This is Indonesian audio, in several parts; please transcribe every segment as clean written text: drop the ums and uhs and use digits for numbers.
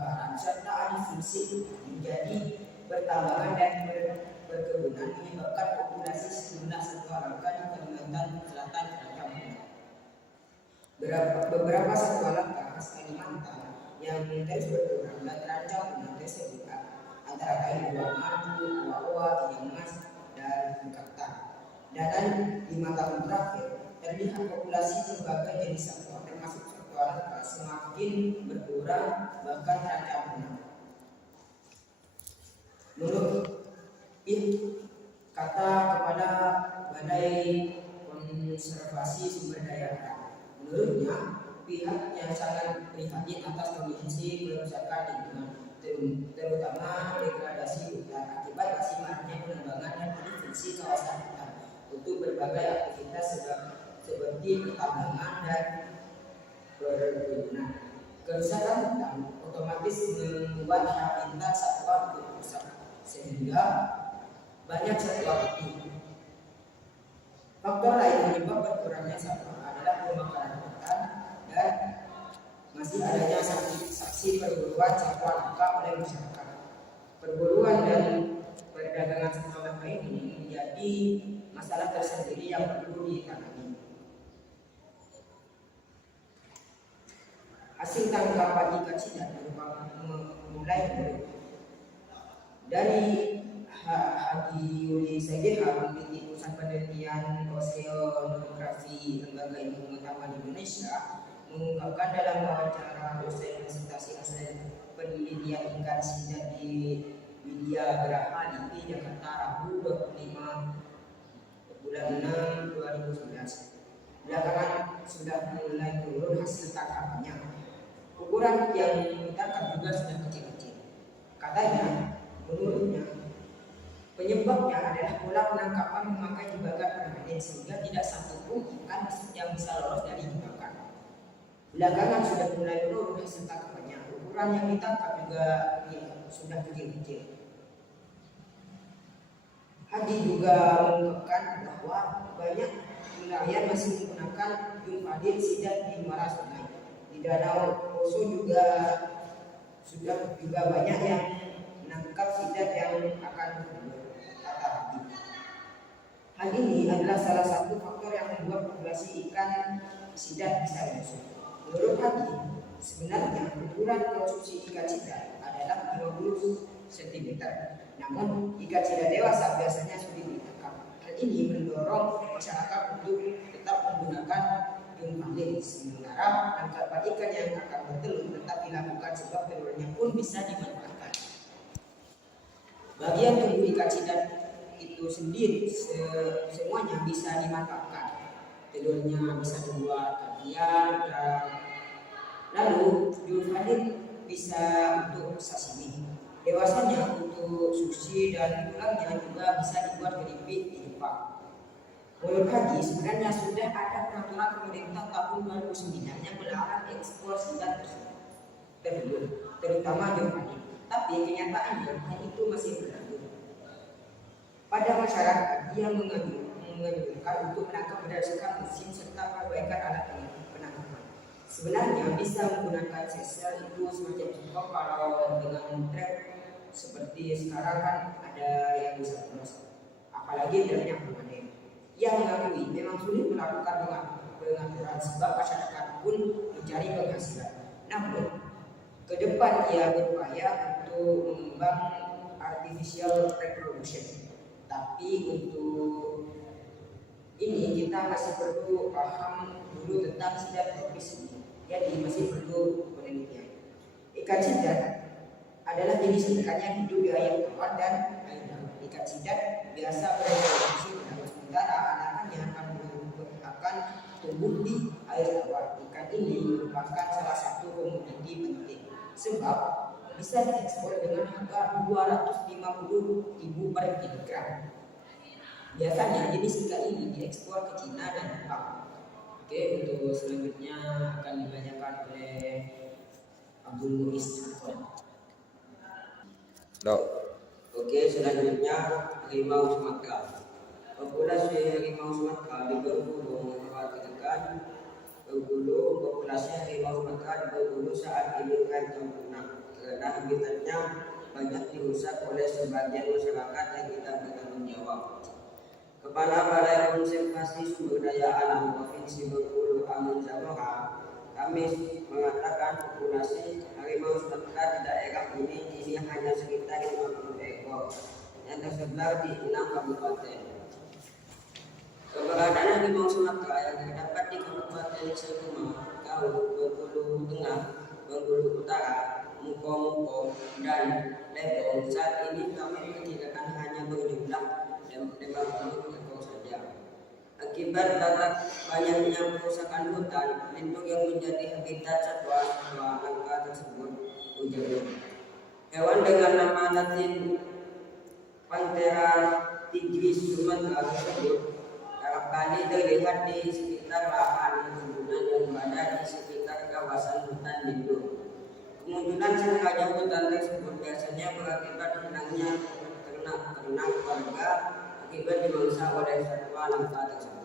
pembakaran serta alih fungsi menjadi pertambangan dan perkebunan menyebabkan populasi sejumlah satwa langka di Kalimantan Selatan terancam punah. Beberapa satwa langka khas Kalimantan yang terus berkurang dan terancam punah tersebut antara lain buah madu, owa-owa, ikan emas, dan kata. Dalam 5 tahun terakhir terlihat populasi berbagai jenis satwa termasuk satwa langka semakin berkurang bahkan terancam punah. Menurut kata kepada Balai Konservasi Sumber Daya Alam, menurutnya pihaknya sangat prihatin atas kondisi kerusakan lingkungan, terutama degradasi hutan akibat masih maraknya penambangan dan alih fungsi kawasan hutan untuk berbagai aktivitas seperti pertambangan dan perkebunan. Kerusakan hutan otomatis membuat habitat satwa rusak sehingga banyak satwa mati. Faktor lain penyebab berkurangnya satwa adalah pembakaran hutan dan masih adanya saksi perburuan satwa langka oleh masyarakat. Perburuan dan perdagangan satwa langka ini menjadi masalah tersendiri yang perlu ditangani. Hasil tangkapan ikan sidap mulai dari Haji Yuli Sageha, peneliti Pusat Penelitian Oseanografi Lembaga Ilmu Pengetahuan Indonesia, mengungkapkan dalam wawancara dosen presentasi hasil penelitian ikan sidap di Widya Geraha LIPI Jakarta Rabu 25 bulan 6 2011. Belakangan sudah mulai turun hasil tangkapannya. Ukuran yang ditangkap juga sudah kecil-kecil. Katanya, menurutnya, penyebabnya adalah pola penangkapan memakai jebakan permanen sehingga tidak satu pun ikan yang bisa lolos dari jebakan. Belakangan sudah mulai menurun hasil tangkapannya. Ukuran yang ditangkap juga sudah kecil-kecil. Hadi juga mengungkapkan bahwa banyak nelayan masih menggunakan jumpadil sidap di muara sungai. Di Danau Poso juga banyak yang menangkap sidap yang akan bertelur, kata Hadi. Hal ini adalah salah satu faktor yang membuat populasi ikan sidap bisa menyusut. Menurut Hadi, sebenarnya ukuran konsumsi ikan sidap adalah 50 cm. Namun ikan sidap dewasa biasanya sulit ditangkap. Hal ini mendorong masyarakat untuk tetap menggunakan jumpadil, sementara tangkapan ikan yang akan bertelur tetap dilakukan sebab telurnya pun bisa dimanfaatkan. Bagian tubuh ikan sidap itu sendiri semuanya bisa dimanfaatkan. Telurnya bisa dibuat kaviar, lalu jumpadil bisa untuk sashimi. Dewasanya untuk sushi dan tulangnya juga bisa dibuat keripik di Jepang. Menurut Haji, sebenarnya sudah ada peraturan pemerintah tahun 2009 yang melarang ekspor sidap tersebut, terutama jumpadil. Tapi kenyataannya hal itu masih berlanjut. Pada masyarakat yang menganjurkan untuk menangkap berdasarkan musim serta perbaikan alat penangkapan. Sebenarnya bisa menggunakan sesel itu semacam cukup kalau dengan trap seperti sekarang kan ada yang bisa terus. Apalagi trapnya permanen. Yang mengakui memang sulit melakukan pengaturan sebab masyarakat pun mencari penghasilan. Namun ke depan ia berupaya untuk mengembang artificial reproduction. Tapi untuk ini kita masih perlu paham dulu tentang sidap tropis ini. Jadi masih perlu penelitian. Ikan sidap adalah jenis ikan yang hidup di air tawar dan air laut. Ikan sidap biasa bereproduksi di laut, sementara anakannya akan tumbuh di air tawar. Ikan ini merupakan salah satu komoditi penting sebab bisa diekspor dengan harga 250.000 per kilogram. Biasanya jenis ikan ini diekspor ke Cina dan Jepang. Oke, untuk selanjutnya akan dibacakan oleh Abdul Muiz. Oke, selanjutnya harimau Sumatera. Populasi harimau Sumatera di Bengkulu memperhatikan Bengkulu. Populasi harimau Sumatera di Bengkulu saat ini terancam punah habitatnya banyak dirusak oleh sebagian masyarakat yang tidak bertanggung jawab. Kepala Balai Konservasi Sumber Daya Alam Provinsi Bengkulu Amun Zamoha Kamis mengatakan populasi harimau Sumatera di daerah ini hanya sekitar 50 ekor yang tersebar di 6 kabupaten. Keberadaan harimau Sumatera yang terdapat di Kabupaten Sekuma, Kaur, Bengkulu Tengah, Bengkulu Utara, Muko, dan Lebong saat ini kami memperkirakan hanya berjumlah 50 ekor saja. Akibat banyaknya perusakan hutan lindung yang menjadi habitat satwa langka tersebut menjauh. Hewan dengan nama Latin Panthera tigris sumatera tersebut kerap kali terlihat di sekitar lahan perkebunan yang berada di sekitar kawasan hutan lindung. Kemunculan sengaja hutan tersebut biasanya berakibat hilangnya ternak warga akibat dimangsa oleh satwa langka tersebut.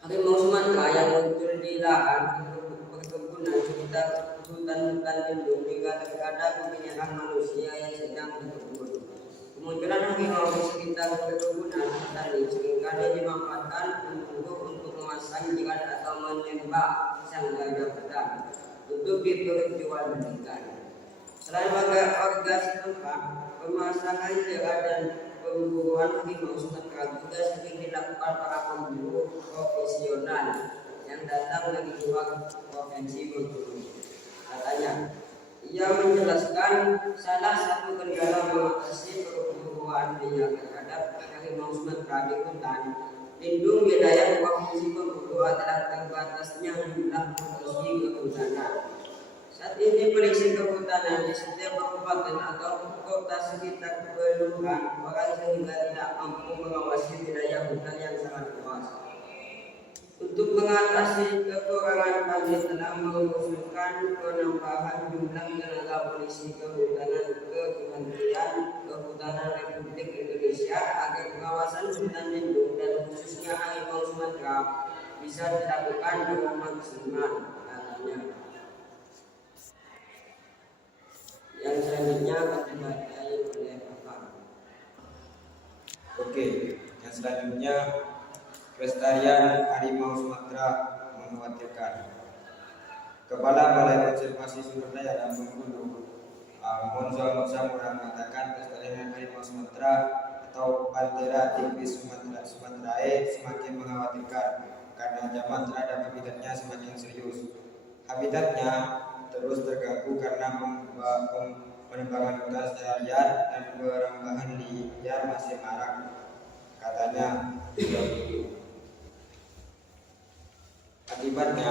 Harimau Sumatera yang muncul di lahan perkebunan sekitar hutan lindung juga terkadang menyerang manusia yang sedang berkebun. Kemunculan harimau di sekitar perkebunan hutan ini seringkali dimanfaatkan untuk memasang jerat atau menembak sang gajah hutan untuk diperjualbelikan. Selain warga setempat, pemasangan jerat dan pemburuan harimau Sumatera juga sering dilakukan para pemburu profesional yang datang dari luar provinsi Bengkulu. Katanya, ia menjelaskan salah satu kendala mengatasi perburuan liar terhadap harimau Sumatera di hutan lindung wilayah provinsi Bengkulu adalah terbatasnya jumlah polisi kehutanan. Saat ini polisi kehutanan di setiap kabupaten atau kota sekitar kelurahan orang sehingga tidak mampu mengawasi wilayah hutan yang sangat luas. Untuk mengatasi kekurangan kami telah mengusulkan penambahan jumlah tenaga polisi kehutanan ke Kementerian Kehutanan Republik Indonesia agar pengawasan hutan lindung dan khususnya harimau Sumatera bisa dilakukan dengan maksimal, katanya. Yang selanjutnya akan dibacakan oleh Bapak. Oke, yang selanjutnya pelestarian harimau Sumatera mengkhawatirkan. Kepala Balai Konservasi Sumber Daya Alam Bengkulu Monzo Zamora mengatakan pelestarian harimau Sumatera atau Panthera tigris sumatrae semakin mengkhawatirkan karena ancaman terhadap habitatnya semakin serius. Habitatnya terus terganggu karena penebangan hutan secara liar dan perambahan liar masih marak, katanya. Akibatnya,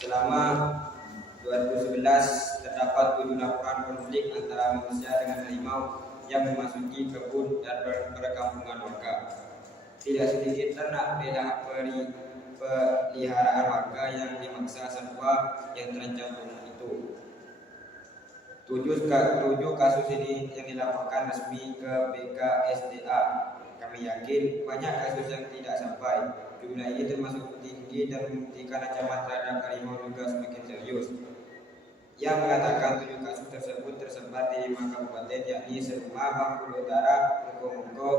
selama 2011 terdapat 7 laporan konflik antara manusia dengan harimau yang memasuki kebun dan perkampungan warga. Tidak sedikit ternak peliharaan warga yang dimaksa satwa yang terancam punah itu. 7 kasus ini yang dilaporkan resmi ke BKSDA. Kami yakin banyak kasus yang tidak sampai. Jumlah ini termasuk tinggi dan membuktikan ancaman terhadap harimau juga semakin serius. Yang mengatakan 7 kasus tersebut tersebar di 5 kabupaten yakni Sekuma, Bengkulu Utara, Muko,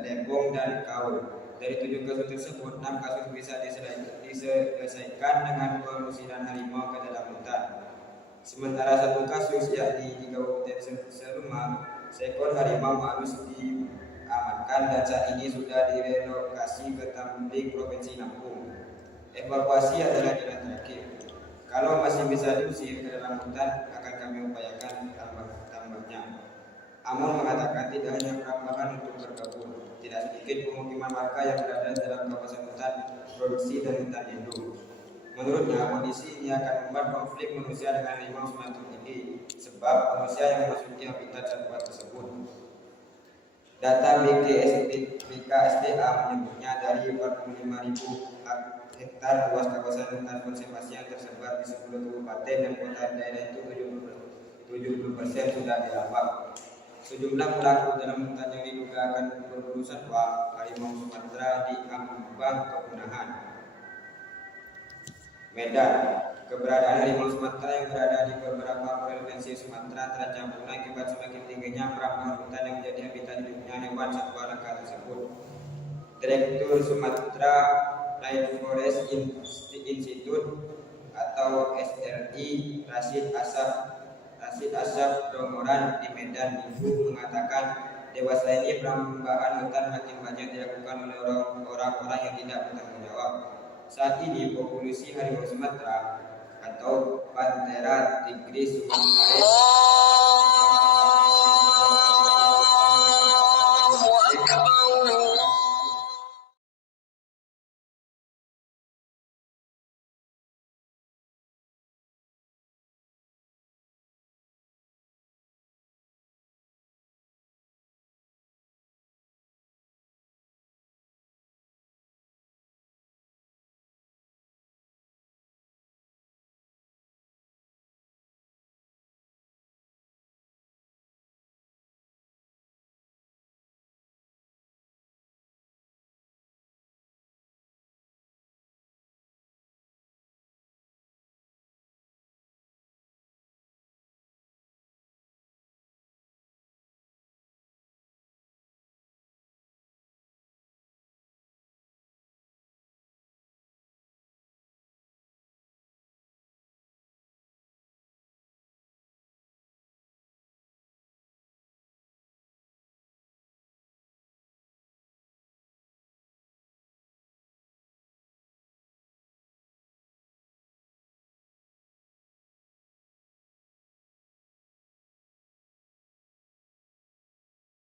Lebong, dan Kaur. Dari 7 kasus tersebut, 6 kasus bisa diselesaikan dengan pengusiran harimau ke dalam hutan. Sementara 1 kasus yakni di Kabupaten Seruma, seekor harimau harus diamankan dan saat ini sudah direlokasi ke Tambling, Provinsi Lampung. Evakuasi adalah jalan terakhir. Kalau masih bisa diusir ke dalam hutan, akan kami upayakan tambahnya. Amon mengatakan tidak hanya perambahan untuk berkebun, tidak sedikit pemukiman warga yang berada dalam kawasan hutan produksi dan hutan lindung. Menurutnya, kondisi ini akan membuat konflik manusia dengan harimau semakin tinggi, sebab manusia yang memasuki habitat satwa tersebut. Data BKSDA menyebutnya dari 45.000 hektar luas kawasan hutan konservasi yang tersebar di 10 kabupaten dan kota daerah itu 70% sudah dirambah. Sejumlah pelaku dalam hutan yang diduga akan berburu satwa harimau Sumatera diambang kepunahan. Medan, Keberadaan harimau Sumatera yang berada di beberapa provinsi Sumatera terancam punah akibat semakin tingginya perambahan hutan yang menjadi habitat hidupnya hewan satwa langka tersebut. Direktur Sumatera Rainforest Institute atau SRI Rashid Asaf Domoran di Medan Ibu mengatakan, dewasa ini perambahan hutan makin banyak dilakukan oleh orang-orang yang tidak bertanggung jawab. Saat ini populasi harimau Sumatera atau Panthera tigris sumaterae